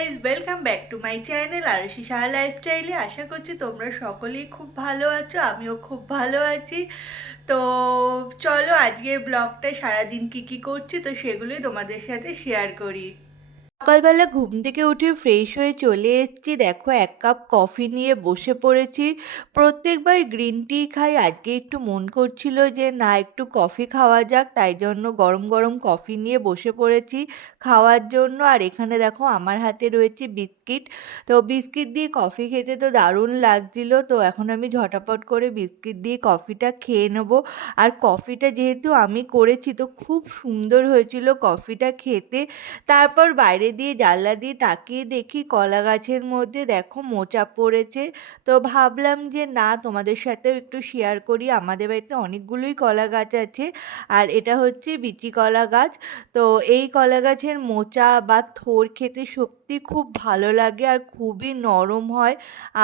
Guys, welcome back to my channel Arushi Saha লাইফস্টাইলে। আশা করছি তোমরা সকলেই খুব ভালো আছো, আমিও খুব ভালো আছি। তো চলো আজকের ব্লগটা সারাদিন কি করছি তো সেগুলোই তোমাদের সাথে শেয়ার করি। সকালবেলা ঘুম থেকে উঠে ফ্রেশ হয়ে চলে এসেছি, দেখো 1 কাপ কফি নিয়ে বসে পড়েছি। প্রত্যেকবার গ্রিন টি খাই, আজকে একটু মন করছিল যে না একটু কফি খাওয়া যাক, তাই জন্য গরম গরম কফি নিয়ে বসে পড়েছি খাওয়ার জন্য। আর এখানে দেখো আমার হাতে রয়েছে বিস্কিট। তো বিস্কিট দিয়ে কফি খেতে তো দারুণ লাগছিল, তো এখন আমি ঝটাপট করে বিস্কিট দিয়ে কফিটা খেয়ে নেবো। আর কফিটা যেহেতু আমি করেছি তো খুব সুন্দর হয়েছিল কফিটা খেতে। তারপর বাইরে দিয়ে জানলা দিয়ে তাকিয়ে দেখি কলা গাছের মধ্যে দেখো মোচা পড়েছে। তো ভাবলাম যে না তোমাদের সাথেও একটু শেয়ার করি, আমাদের বাড়িতে অনেকগুলোই কলা গাছ আছে। আর এটা হচ্ছে বিচি কলা গাছ। তো এই কলা গাছের মোচা বা থোড় খেতে সত্যি খুব ভালো লাগে আর খুবই নরম হয়।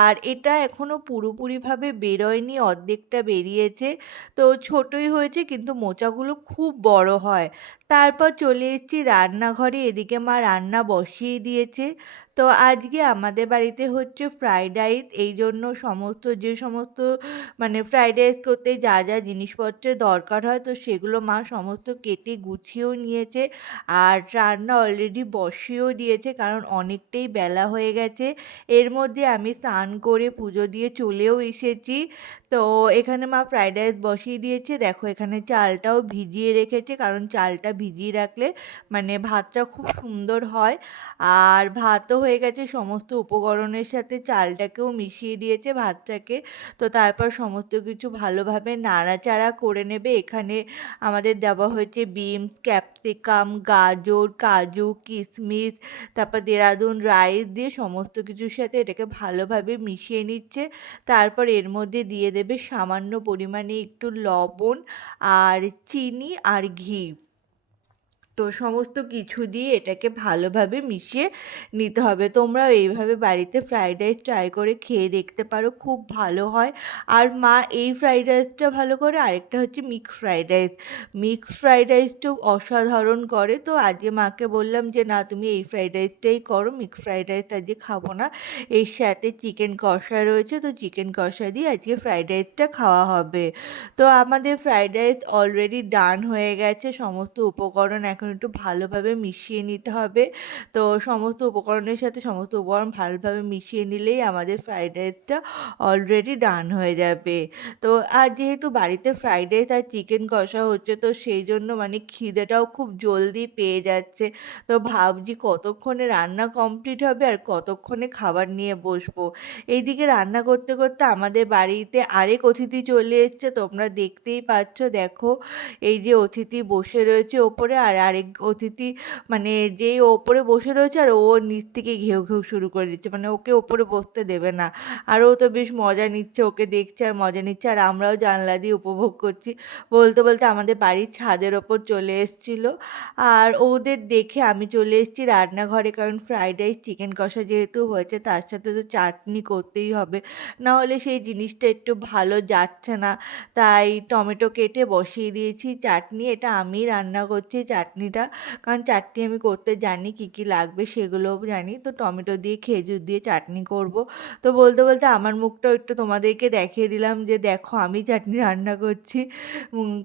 আর এটা এখনও পুরোপুরিভাবে বেরোয়নি, অর্ধেকটা বেরিয়েছে। তো ছোটই হয়েছে কিন্তু মোচাগুলো খুব বড় হয়। তারপর চলে এসেছি রান্নাঘরে, এদিকে মা রান্না বসিয়ে দিয়েছে। তো আজকে আমাদের বাড়িতে হচ্ছে ফ্রাইড রাইস, এই জন্য যে সমস্ত মানে ফ্রাইড রাইস করতে যা যা জিনিসপত্রের দরকার হয় তো সেগুলো মা সমস্ত কেটে গুছিয়েও নিয়েছে। আর রান্না অলরেডি বসিয়েও দিয়েছে কারণ অনেকটাই বেলা হয়ে গেছে। এর মধ্যে আমি স্নান করে পুজো দিয়ে চলেও এসেছি। তো এখানে মা ফ্রাইড রাইস বসিয়ে দিয়েছে, দেখো এখানে চালটাও ভিজিয়ে রেখেছে কারণ চালটা ভিজিয়ে রাখলে মানে ভাতটা খুব সুন্দর হয়। আর ভাতও হয়ে গেছে, সমস্ত উপকরণের সাথে চালটাকেও মিশিয়ে দিয়েছে ভাতটাকে। তো তারপর সমস্ত কিছু ভালোভাবে নাড়াচাড়া করে নেবে। এখানে আমাদের দেওয়া হয়েছে বিনস, ক্যাপসিকাম, গাজর, কাজু, কিশমিশ, তারপর দেরাদুন রাইস দিয়ে সমস্ত কিছুর সাথে এটাকে ভালোভাবে মিশিয়ে নিচ্ছে। তারপর এর মধ্যে দিয়ে দেবে সামান্য পরিমাণে একটু লবণ আর চিনি আর ঘি। তো সমস্ত কিছু দিয়ে এটাকে ভালোভাবে মিশিয়ে নিতে হবে। তোমরাও এইভাবে বাড়িতে ফ্রাইড রাইস ট্রাই করে খেয়ে দেখতে পারো, খুব ভালো হয়। আর মা এই ফ্রাইড রাইসটা ভালো করে, আরেকটা হচ্ছে mix fried rice. Mix fried রাইসটাও অসাধারণ করে। তো আজকে মাকে বললাম যে না তুমি এই ফ্রাইড রাইসটাই করো, মিক্স ফ্রাইড রাইস আজকে খাবো না। এর সাথে চিকেন কষা রয়েছে, তো চিকেন কষা দিয়ে আজকে ফ্রাইড রাইসটা খাওয়া হবে। তো আমাদের ফ্রাইড রাইস অলরেডি ডান হয়ে গেছে, সমস্ত উপকরণ এখন একটু ভালোভাবে মিশিয়ে নিতে হবে। তো সমস্ত উপকরণের সাথে সমস্ত উপকরণ ভালোভাবে মিশিয়ে নিলেই আমাদের ফ্রাইড রাইসটা অলরেডি ডান হয়ে যাবে। তো আর যেহেতু বাড়িতে ফ্রাইড রাইস আর চিকেন কষা হচ্ছে তো সেই জন্য মানে খিদেটাও খুব জলদি পেয়ে যাচ্ছে। তো ভাবছি কতক্ষণে রান্না কমপ্লিট হবে আর কতক্ষণে খাবার নিয়ে বসবো। এইদিকে রান্না করতে করতে আমাদের বাড়িতে আরেক অতিথি চলে এসছে, তোমরা দেখতেই পাচ্ছ। দেখো এই যে অতিথি বসে রয়েছে ওপরে, আর আরেক অতিথি মানে যেই ওপরে বসে রয়েছে আর ও নিচ থেকে ঘেউ ঘেউ শুরু করে দিচ্ছে, মানে ওকে ওপরে বসতে দেবে না। আর ও তো বেশ মজা নিচ্ছে, ওকে দেখছে আর মজা নিচ্ছে, আর আমরাও জানলা দিয়ে উপভোগ করছি। বলতে বলতে আমাদের বাড়ির ছাদের ওপর চলে এসেছিল। আর ওদের দেখে আমি চলে এসেছি রান্নাঘরে, কারণ ফ্রাইড রাইস চিকেন কষা যেহেতু হয়েছে তার সাথে তো চাটনি করতেই হবে, না হলে সেই জিনিসটা একটু ভালো যাচ্ছে না। তাই টমেটো কেটে বসিয়ে দিয়েছি চাটনি, এটা আমি রান্না করছি চাটনিটা, কারণ চাটনি আমি করতে জানি, কী কী লাগবে সেগুলোও জানি। তো টমেটো দিয়ে খেজুর দিয়ে চাটনি করব। তো বলতে বলতে আমার মুখটাও একটু তোমাদেরকে দেখিয়ে দিলাম যে দেখো আমি চাটনি রান্না করছি।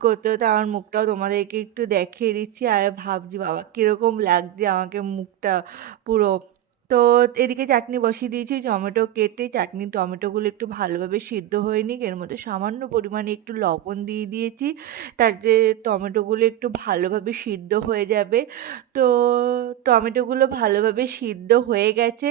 করতে করতে আমার মুখটাও তোমাদেরকে একটু দেখিয়ে দিচ্ছি। আর ভাবছি বাবা কীরকম লাগছে আমাকে মুখটা পুরো। তো এদিকে চাটনি বসিয়ে দিয়েছি, টমেটো কেটে চাটনি টমেটোগুলো একটু ভালোভাবে সিদ্ধ হয়ে নিক, এর মধ্যে সামান্য পরিমাণে একটু লবণ দিয়ে দিয়েছি তাতে টমেটোগুলো একটু ভালোভাবে সিদ্ধ হয়ে যাবে। তো টমেটোগুলো ভালোভাবে সিদ্ধ হয়ে গেছে,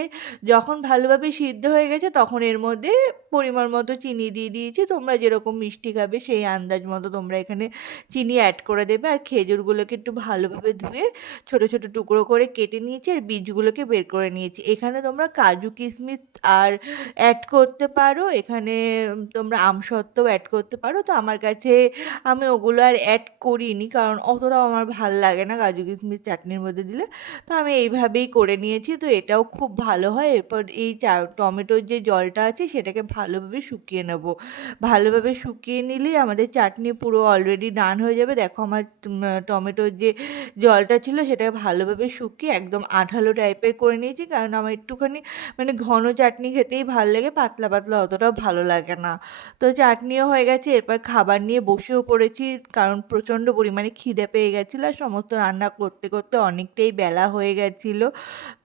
যখন ভালোভাবে সিদ্ধ হয়ে গেছে তখন এর মধ্যে পরিমাণ মতো চিনি দিয়ে দিয়েছি। তোমরা যেরকম মিষ্টি খাবে সেই আন্দাজ মতো তোমরা এখানে চিনি অ্যাড করে দেবে। আর খেজুরগুলোকে একটু ভালোভাবে ধুয়ে ছোট ছোট টুকরো করে কেটে নিয়েছি আর বীজগুলোকে বের করে নিয়েছি। এখানে তোমরা কাজু কিশমিশ আর অ্যাড করতে পারো, এখানে তোমরা আমসত্ত্বও অ্যাড করতে পারো। তো আমার কাছে আমি ওগুলো আর অ্যাড করিনি কারণ অতটাও আমার ভাল লাগে না কাজু কিশমিশ চাটনির মধ্যে দিলে। তো আমি এইভাবেই করে নিয়েছি, তো এটাও খুব ভালো হয়। এরপর এই টমেটোর যে জলটা আছে সেটাকে ভালোভাবে শুকিয়ে নেব। ভালোভাবে শুকিয়ে নিলেই আমাদের চাটনি পুরো অলরেডি ডান হয়ে যাবে। দেখো আমার টমেটোর যে জলটা ছিল সেটাকে ভালোভাবে শুকিয়ে একদম আঠালো টাইপের করে নিয়েছি, কারণ আমার একটুখানি মানে ঘন চাটনি খেতেই ভালো লাগে, পাতলা পাতলা অতটাও ভালো লাগে না। তো চাটনিও হয়ে গেছে, এরপর খাবার নিয়ে বসেও পড়েছি কারণ প্রচণ্ড পরিমাণে খিদে পেয়ে গেছিলো আর সমস্ত রান্না করতে করতে অনেকটাই বেলা হয়ে গেছিলো।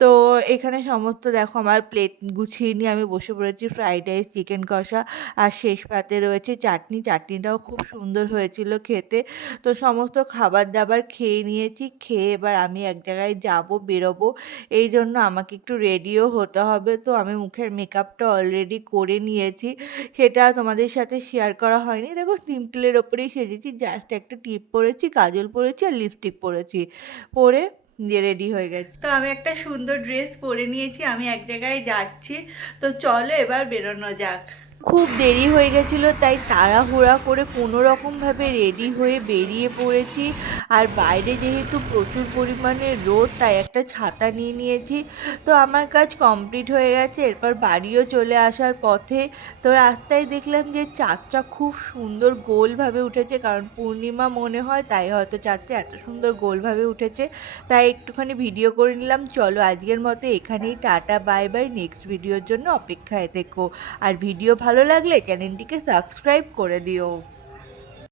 তো এখানে সমস্ত দেখো আমার প্লেট গুছিয়ে নিয়ে আমি বসে পড়েছি, ফ্রাইড রাইস, চিকেন কষা আর শেষ পাতে রয়েছে চাটনি। চাটনিটাও খুব সুন্দর হয়েছিল খেতে। তো সমস্ত খাবার দাবার খেয়ে নিয়েছি, খেয়ে এবার আমি এক জায়গায় যাব, বেরোবো, এই জন্য আমাকে একটু রেডিও হতে হবে। তো আমি মুখের মেকআপটা অলরেডি করে নিয়েছি, সেটা তোমাদের সাথে শেয়ার করা হয়নি। দেখো সিম্পলের ওপরেই সেজেছি, জাস্ট একটা টিপ পরেছি, কাজল পরেছি আর লিপস্টিক পরেছি, পরে যে রেডি হয়ে গেছে। তো আমি একটা সুন্দর ড্রেস পরে নিয়েছি, আমি এক জায়গায় যাচ্ছি, তো চলো এবার বেরোনো যাক। খুব দেরি হয়ে গেছিলো তাই তাড়াহুড়া করে কোনো রকমভাবে রেডি হয়ে বেরিয়ে পড়েছি। আর বাইরে যেহেতু প্রচুর পরিমাণে রোদ তাই একটা ছাতা নিয়ে নিয়েছি। তো আমার কাজ কমপ্লিট হয়ে গেছে, এরপর বাড়িও চলে আসার পথে তো রাস্তায় দেখলাম যে চাঁদটা খুব সুন্দর গোলভাবে উঠেছে, কারণ পূর্ণিমা মনে হয় তাই হয়তো চাঁদটা এত সুন্দর গোলভাবে উঠেছে, তাই একটুখানি ভিডিও করে নিলাম। চলো আজকের মতো এখানেই টাটা, বাই বাই, নেক্সট ভিডিওর জন্য অপেক্ষায় থেকো। আর ভিডিও ভালো লাগলে চ্যানেলটিকে সাবস্ক্রাইব করে দিও।